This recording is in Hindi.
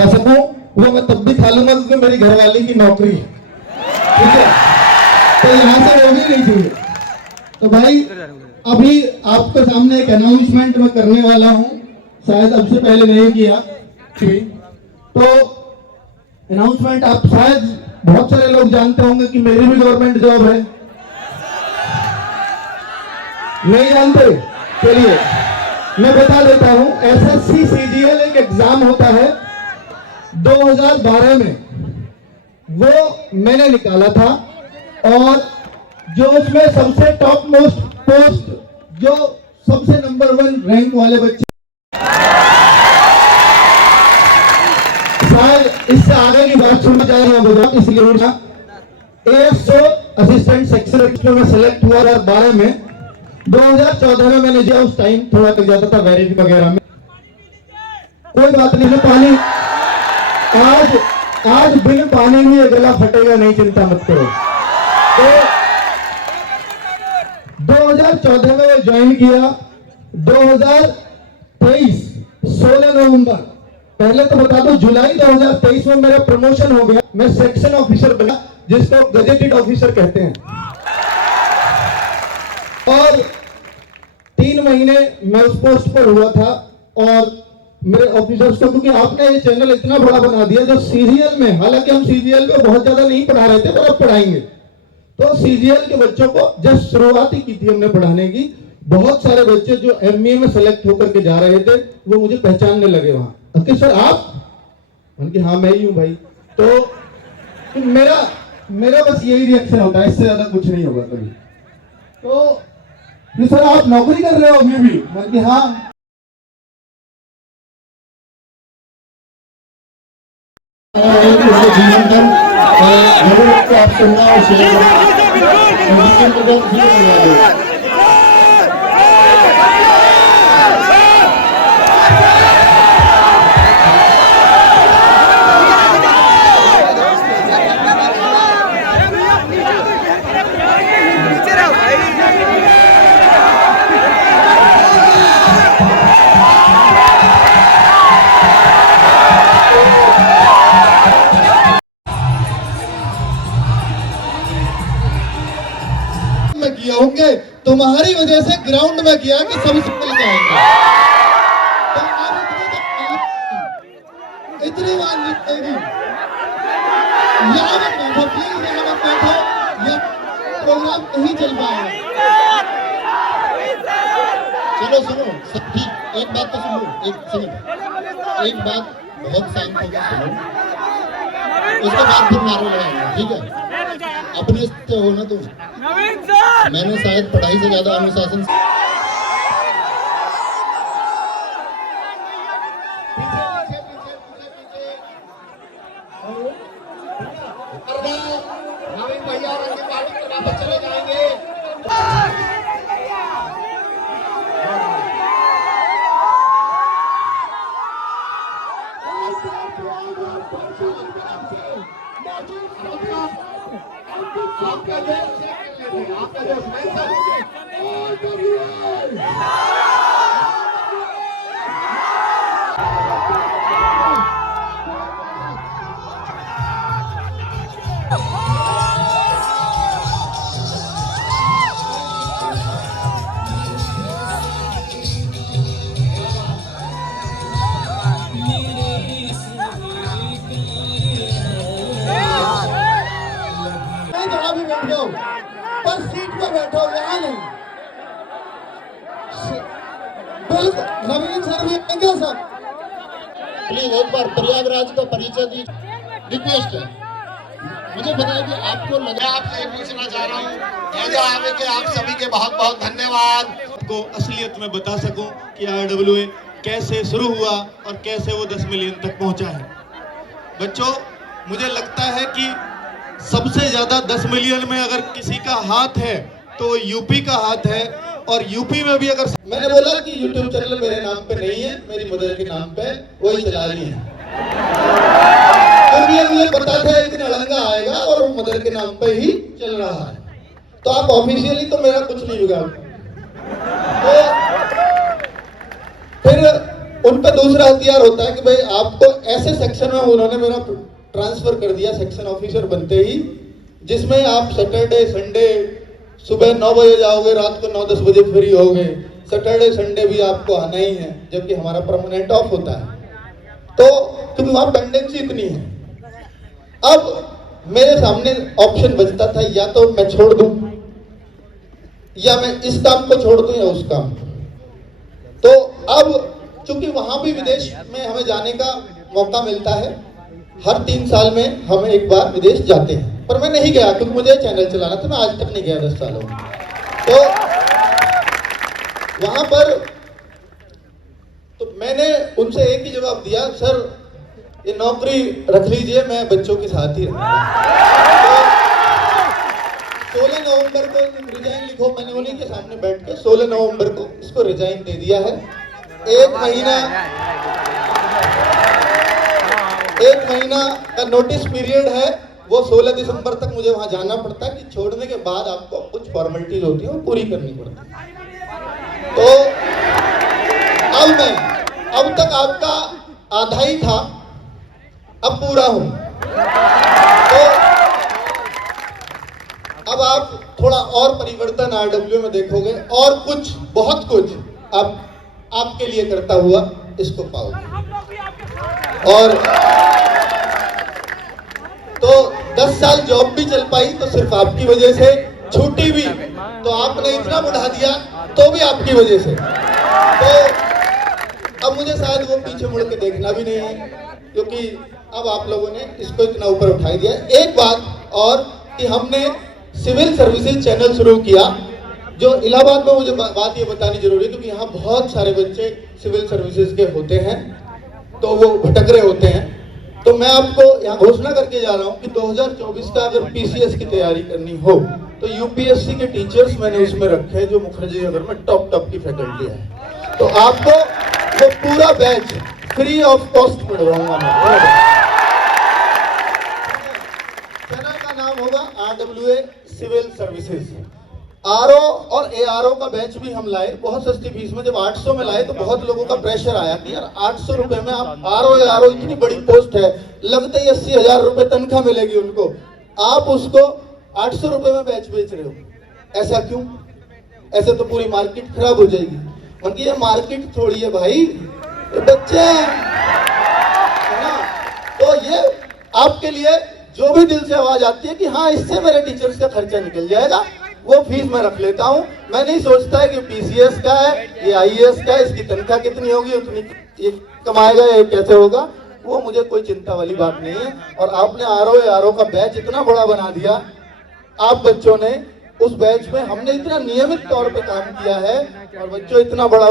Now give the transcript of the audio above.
खा सकूं वो मैं तब भी खा लूंगा क्योंकि मेरी घरवाली की नौकरी है, ठीक है। तो यहाँ से वो भी नहीं चाहिए। तो भाई अभी आपके सामने एक अनाउंसमेंट मैं करने वाला हूँ, शायद अब से पहले नहीं किया थी। तो अनाउंसमेंट आप शायद बहुत सारे लोग जानते होंगे कि मेरी भी गवर्नमेंट जॉब है, नहीं जानते? चलिए मैं बता देता हूं। एसएससी सीजीएल एक एग्जाम होता है 2012 में, वो मैंने निकाला था। और जो उसमें सबसे टॉप मोस्ट पोस्ट, जो सबसे नंबर 1 रैंक वाले बच्चे, शायद इससे आगे की बात सुनना चाह रही हूँ, इसलिए एएसओ असिस्टेंट सेक्शन में सेलेक्ट हुआ 2012 में। 2014 में मैंने जो उस टाइम थोड़ा लग जाता था वेरिफिक वगैरह में, कोई बात नहीं है। पानी आज बिन पानी में गला फटेगा नहीं, चिंता मत करो। तो 2014 में मैं ज्वाइन किया। 2023 16 नवंबर, पहले तो बता दो, जुलाई 2023 में मेरा प्रमोशन हो गया। मैं सेक्शन ऑफिसर बना, जिसको गजेटेड ऑफिसर कहते हैं। और 3 महीने मैं उस पोस्ट पर हुआ था। और मेरे ऑफिसर्स को, क्योंकि आपने ये चैनल इतना बड़ा बना दिया, जो सीजीएल में, हालांकि हम सीजीएल में बहुत ज्यादा नहीं पढ़ा रहे थे, पर अब पढ़ाएंगे। तो सीजीएल के बच्चों को जस्ट शुरुआत ही की थी हमने पढ़ाने की। बहुत सारे बच्चे जो एमए में सेलेक्ट होकर के जा रहे थे, वो मुझे पहचानने लगे वहां। ओके सर आप? उनकी हाँ मैं ही हूं भाई। तो मेरा बस यही रिएक्शन होता है, इससे ज्यादा कुछ नहीं होगा कभी। तो सर आप नौकरी कर रहे हो अभी भी? मैंने कहा हाँ। जीवन धन आप सुनना और शेयर करना। किया होंगे तुम्हारी वजह से, ग्राउंड में किया कि सब मिल जाएंगे। तो आप इतनी बात जीतेगी, यहाँ मत बैठो प्लीज, यहाँ मत बैठो, यह प्रोग्राम नहीं चल पाएगा। चलो सुनो सब ठीक, एक बात तो सुनो, एक बात बहुत शांत होकर सुनो, उसके बाद फिर मारो लगाएंगे, ठीक है? अपने से होना तो मैंने शायद पढ़ाई से ज्यादा अनुशासन नवीन भैया और उनके पार्टी के वापस चले जाएंगे। आपका दोस्त पर सीट पर बैठो, यहाँ नहीं। बिल्कुल नवीन सर भी आएंगे सर। प्लीज एक बार प्रयागराज का परिचय दीजिए, रिक्वेस्ट है। मुझे बताइए कि आपको लगा, आपसे पूछना चाह रहा हूँ एजा आवे के आप सभी के बहुत बहुत धन्यवाद। आपको असलियत में बता सकूं कि RWA कैसे शुरू हुआ और कैसे वो 10 मिलियन तक पहुंचा है। बच्चों मुझे लगता है कि सबसे ज्यादा 10 मिलियन में अगर किसी का हाथ है तो यूपी का हाथ है। और यूपी में भी अगर मैंने बोला कि YouTube चैनल मेरे नाम पे नहीं है, मेरी मदर के नाम पे वही चला रही है। तो मुझे पता था एक दिन अड़ंगा आएगा और वो मदर के नाम पे ही चल रहा है। तो आप ऑफिशियली तो मेरा कुछ नहीं बिगाड़। तो फिर उन पे दूसरा हथियार होता है कि भाई आपको ऐसे सेक्शन में उन्होंने मेरा ट्रांसफर कर दिया सेक्शन ऑफिसर बनते ही, जिसमें आप सैटरडे संडे सुबह 9 बजे जाओगे, रात को 9-10 बजे फ्री होगे, सैटरडे संडे भी आपको आना ही है, जबकि हमारा परमानेंट ऑफ होता है। तो क्योंकि वहां पेंडेंसी इतनी है, अब मेरे सामने ऑप्शन बचता था, या तो मैं छोड़ दूं, या मैं इस काम को छोड़ दूं, या उस काम को। तो अब चूंकि वहां भी विदेश में हमें जाने का मौका मिलता है, हर 3 साल में हम एक बार विदेश जाते हैं, पर मैं नहीं गया क्योंकि मुझे चैनल चलाना था, मैं आज तक नहीं गया 10 सालों में। तो वहां पर तो मैंने उनसे एक ही जवाब दिया, सर ये नौकरी रख लीजिए, मैं बच्चों के साथ ही रहूंगा। तो 16 नवंबर को रिजाइन लिखो, मैंने उन्हीं के सामने बैठ के 16 नवंबर को इसको रिजाइन दे दिया है। एक महीना का नोटिस पीरियड है, वो 16 दिसंबर तक मुझे वहां जाना पड़ता है कि छोड़ने के बाद आपको कुछ फॉर्मेलिटीज होती है वो पूरी करनी पड़ती है। तो अब तक आपका आधा ही था, अब पूरा हूं। तो अब आप थोड़ा और परिवर्तन आरडब्ल्यू में देखोगे, और कुछ बहुत कुछ अब आपके लिए करता हुआ इसको पाओगे। और तो 10 साल जॉब भी चल पाई तो सिर्फ आपकी वजह से, छूटी भी तो आपने इतना बढ़ा दिया तो भी आपकी वजह से। तो अब मुझे शायद वो पीछे मुड़ के देखना भी नहीं है, क्योंकि अब आप लोगों ने इसको इतना ऊपर उठा दिया। एक बात और कि हमने सिविल सर्विसेज चैनल शुरू किया, जो इलाहाबाद में, मुझे बात ये बतानी जरूरी है क्योंकि यहाँ बहुत सारे बच्चे सिविल सर्विसेज के होते हैं, तो वो भटक रहे होते हैं। तो मैं आपको यहाँ घोषणा करके जा रहा हूँ कि 2024 का अगर पीसीएस की तैयारी करनी हो तो यूपीएससी के टीचर्स मैंने उसमें रखे हैं, जो मुखर्जी नगर में टॉप की फैकल्टी है। तो आपको वो पूरा बैच फ्री ऑफ कॉस्ट पढ़वाऊंगा मैं। चैनल का नाम होगा RWA सिविल सर्विसेज। आरओ और एआरओ का बैच भी हम लाए बहुत सस्ती फीस में। जब 800 में लाए तो बहुत लोगों का प्रेशर आया कि यार 800 रुपए में आप आरओ एआरओ, इतनी बड़ी पोस्ट है, लगते ही 80,000 रुपए तनख्वाह मिलेगी उनको, आप उसको 800 रुपए में बैच बेच रहे हो, ऐसा क्यों? ऐसे तो पूरी मार्केट खराब हो जाएगी। उनकी ये मार्केट थोड़ी है भाई, ये बच्चे हैं, है ना? तो ये आपके लिए जो भी दिल से आवाज आती है कि हाँ इससे मेरे टीचर्स का खर्चा निकल जाएगा, वो फीस मैं रख लेता हूँ। मैं नहीं सोचता है कि पीसीएस का है, ये आईएएस का है, इसकी तनख्वाह कितनी होगी, उतनी ये कमाएगा, ये कैसे होगा, वो मुझे कोई चिंता वाली बात नहीं है। और आपने आरओ का बैच इतना बड़ा बना दिया, आप बच्चों ने उस बैच में, हमने इतना नियमित तौर पे काम किया है और बच्चों इतना बड़ा